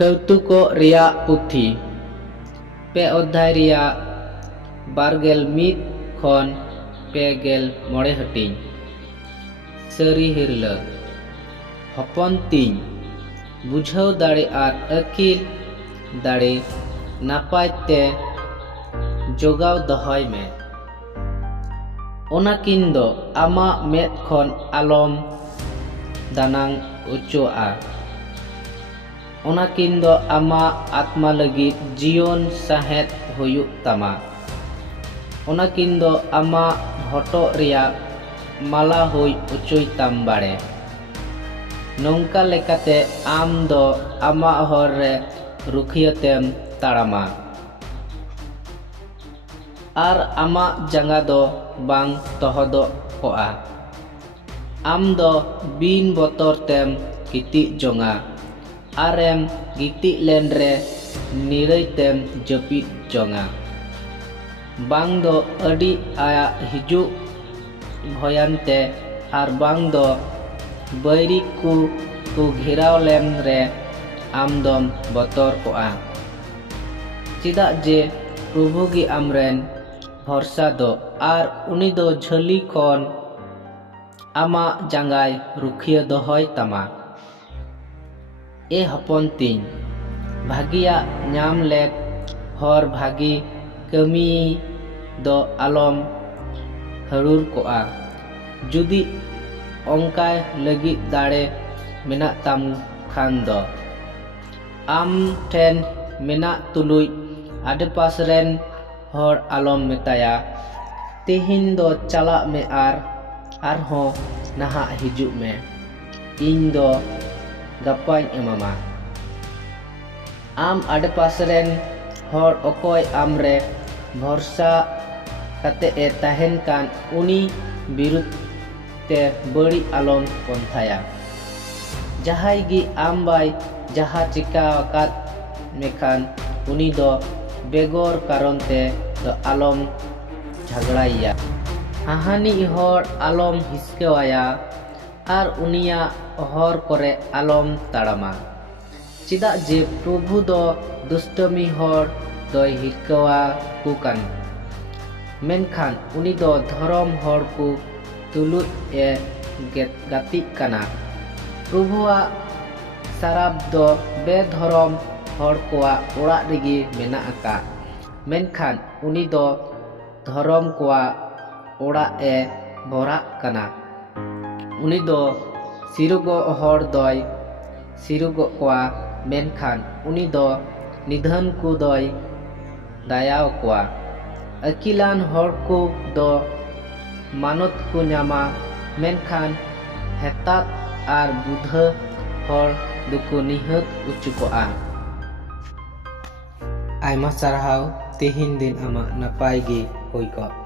ᱠᱟᱹᱣᱛᱩᱠᱚᱜ ᱨᱮᱭᱟᱜ ᱯᱩᱛᱷᱤ ᱯᱮ ᱚᱫᱽᱫᱷᱟᱭ ᱨᱮᱭᱟᱜ 21 ᱠᱷᱚᱱ 35 ᱦᱟᱹᱴᱤᱧ᱾ ᱥᱟᱹᱨᱤ ᱦᱤᱨᱞᱟᱹ ᱦᱚᱯᱚᱱ ᱛᱤᱧ, ᱵᱩᱡᱷᱟᱹᱣ ᱫᱟᱲᱮ ᱟᱨ ᱟᱹᱠᱤᱞ ᱫᱟᱲᱮ ᱱᱟᱯᱟᱭ ᱛᱮ ᱡᱚᱜᱟᱣ ᱫᱚᱦᱚᱭ ᱢᱮ᱾ ᱚᱱᱟᱠᱤᱱ ᱫᱚ ᱟᱢᱟᱜ ᱢᱮᱫ ᱠᱷᱚᱱ ᱟᱞᱚᱢ ᱫᱟᱱᱟᱝ ᱚᱪᱚᱜᱼᱟ᱾ ᱚᱱᱟᱠᱤᱱ ᱫᱚ ᱟᱢᱟᱜ ᱟᱛᱢᱟ ᱞᱟᱹᱜᱤᱫ ᱡᱤᱭᱚᱱ ᱥᱟᱸᱦᱮᱫ ᱦᱩᱭᱩᱜ ᱛᱟᱢᱟ᱾ ᱚᱱᱟᱠᱤᱱ ᱫᱚ ᱟᱢᱟᱜ ᱦᱚᱴᱚᱜ ᱨᱮᱭᱟᱜ ᱢᱟᱞᱟ ᱦᱩᱭ ᱚᱪᱚᱭ ᱛᱟᱢ ᱵᱟᱲᱮ᱾ ᱱᱚᱝᱠᱟ ᱞᱮᱠᱟᱛᱮ ᱟᱢ ᱫᱚ ᱟᱢᱟᱜ ᱦᱚᱨ ᱨᱮ ᱨᱩᱠᱷᱤᱭᱟᱹᱛᱮᱢ ᱛᱟᱲᱟᱢᱟ ᱟᱨ ᱟᱢᱟᱜ ᱡᱟᱸᱜᱟ ᱫᱚ ᱵᱟᱝ ᱛᱚᱦᱚᱫᱚᱜ ᱠᱚᱜᱼᱟ᱾ ᱟᱢ ᱫᱚ ᱵᱤᱱ ᱵᱚᱛᱚᱨ ᱛᱮᱢ ᱜᱤᱛᱤᱡ ᱡᱚᱝᱟ ᱟᱨᱮᱢ ᱜᱤᱛᱤᱡ ᱞᱮᱱ ᱨᱮ ᱱᱤᱨᱟᱹᱭ ᱛᱮᱢ ᱡᱟᱹᱯᱤᱫ ᱡᱚᱝᱟ᱾ ᱵᱟᱝ ᱫᱚ ᱟᱹᱰᱤ ᱟᱭᱟᱜ ᱦᱤᱡᱩᱜ ᱵᱷᱚᱭᱟᱱᱛᱮ ᱟᱨ ᱵᱟᱝ ᱫᱚ ᱵᱟᱹᱭᱨᱤ ᱠᱚ ᱜᱷᱮᱨᱟᱣ ᱞᱮᱢ ᱨᱮ ᱟᱢ ᱫᱚᱢ ᱵᱚᱛᱚᱨ ᱠᱚᱜᱼᱟ᱾ ᱪᱮᱫᱟᱜ ᱡᱮ ᱯᱨᱚᱵᱷᱩ ᱜᱮ ᱟᱢᱨᱮᱱ ᱵᱷᱚᱨᱥᱟ ᱫᱚ ᱟᱨ ᱩᱱᱤ ᱫᱚ ᱡᱷᱟᱹᱞᱤ ᱠᱷᱚᱱ ᱟᱢᱟᱜ ᱡᱟᱸᱜᱟᱭ ᱨᱩᱠᱷᱤᱭᱟᱹ ᱫᱚᱦᱚᱭ ᱛᱟᱢᱟ᱾ ᱦᱚᱯᱚᱱ ᱛᱤᱧ, ᱵᱷᱟᱹᱜᱤᱭᱟᱜ ᱧᱟᱢ ᱞᱮᱠ ᱦᱚᱨ ᱵᱷᱟᱹᱜᱤ ᱠᱟᱹᱢᱤ ᱫᱚ ᱟᱞᱚᱢ ᱦᱟᱹᱨᱩᱲ ᱠᱚᱜᱼᱟ᱾ ᱡᱩᱫᱤ ᱚᱱᱠᱟᱭ ᱞᱟᱹᱜᱤᱫ ᱫᱟᱲᱮ ᱢᱮᱱᱟᱜ ᱛᱟᱢ ᱠᱷᱟᱱ ᱫᱚ ᱟᱢ ᱴᱷᱮᱱ ᱢᱮᱱᱟᱜ ᱛᱩᱞᱩᱡ ᱟᱰᱮᱯᱟᱥ ᱨᱮᱱ ᱦᱚᱲ ᱟᱞᱚᱢ ᱢᱮᱛᱟᱭᱟ, ᱛᱮᱦᱮᱧ ᱫᱚ ᱪᱟᱞᱟᱜ ᱢᱮ ᱟᱨ ᱟᱨᱦᱚᱸ ᱱᱟᱦᱟᱜ ᱦᱤᱡᱩᱜ ᱢᱮ, ᱤᱧ ᱫᱚ ᱜᱟᱯᱟᱧ ᱮᱢᱟᱢᱟ᱾ ᱟᱢ ᱟᱰᱮᱯᱟᱥ ᱨᱮᱱ ᱦᱚᱲ ᱚᱠᱚᱭ ᱟᱢᱨᱮ ᱵᱷᱚᱨᱥᱟ ᱠᱟᱛᱮᱜ ᱮ ᱛᱟᱦᱮᱱ ᱠᱟᱱ ᱩᱱᱤ ᱵᱤᱨᱩᱫᱽ ᱛᱮ ᱵᱟᱹᱲᱤᱡ ᱟᱞᱚᱢ ᱯᱚᱱᱛᱷᱟᱭᱟ᱾ ᱡᱟᱦᱟᱸᱭ ᱜᱮ ᱟᱢ ᱵᱟᱭ ᱡᱟᱦᱟᱸ ᱪᱤᱠᱟ ᱟᱠᱟᱫ ᱢᱮᱠᱷᱟᱱ ᱩᱱᱤ ᱫᱚ ᱵᱮᱜᱚᱨ ᱠᱟᱨᱚᱱ ᱛᱮ ᱫᱚ ᱟᱞᱚᱢ ᱡᱷᱟᱜᱲᱟᱭᱮᱭᱟ᱾ ᱦᱟᱦᱟᱱᱤᱡ ᱦᱚᱲ ᱟᱞᱚᱢ ᱦᱤᱥᱠᱟᱹᱣᱟᱭᱟ ᱟᱨ ᱩᱱᱤᱭᱟᱜ ᱦᱚᱨ ᱠᱚᱨᱮ ᱟᱞᱚᱢ ᱛᱟᱲᱟᱢᱟ᱾ ᱪᱮᱫᱟᱜ ᱡᱮ ᱯᱨᱚᱵᱷᱩ ᱫᱚ ᱫᱩᱥᱴᱟᱹᱢᱤ ᱦᱚᱲ ᱫᱚᱭ ᱦᱤᱨᱠᱟᱹᱣᱟ ᱠᱚ ᱠᱟᱱ, ᱢᱮᱱᱠᱷᱟᱱ ᱩᱱᱤ ᱫᱚ ᱫᱷᱚᱨᱚᱢ ᱦᱚᱲ ᱠᱚ ᱛᱩᱞᱩᱡ ᱮ ᱜᱟᱛᱮᱜ ᱠᱟᱱᱟ᱾ ᱯᱨᱚᱵᱷᱩᱣᱟᱜ ᱥᱟᱨᱟᱯ ᱫᱚ ᱵᱮᱼᱫᱷᱚᱨᱚᱢ ᱦᱚᱲ kowak orak regi menak akak. Menkan uni do dhorom kowak orak borak kana. Uni do sirugo hor doy sirugo kowa menkan uni do nidhan ku doy dayaw kowa. Akilan hor ku do manut ku nyama menkan hetat ar budha hor duku nihat ucukoa. Aima sarhaw, tihin din ama napay gi hoy ko.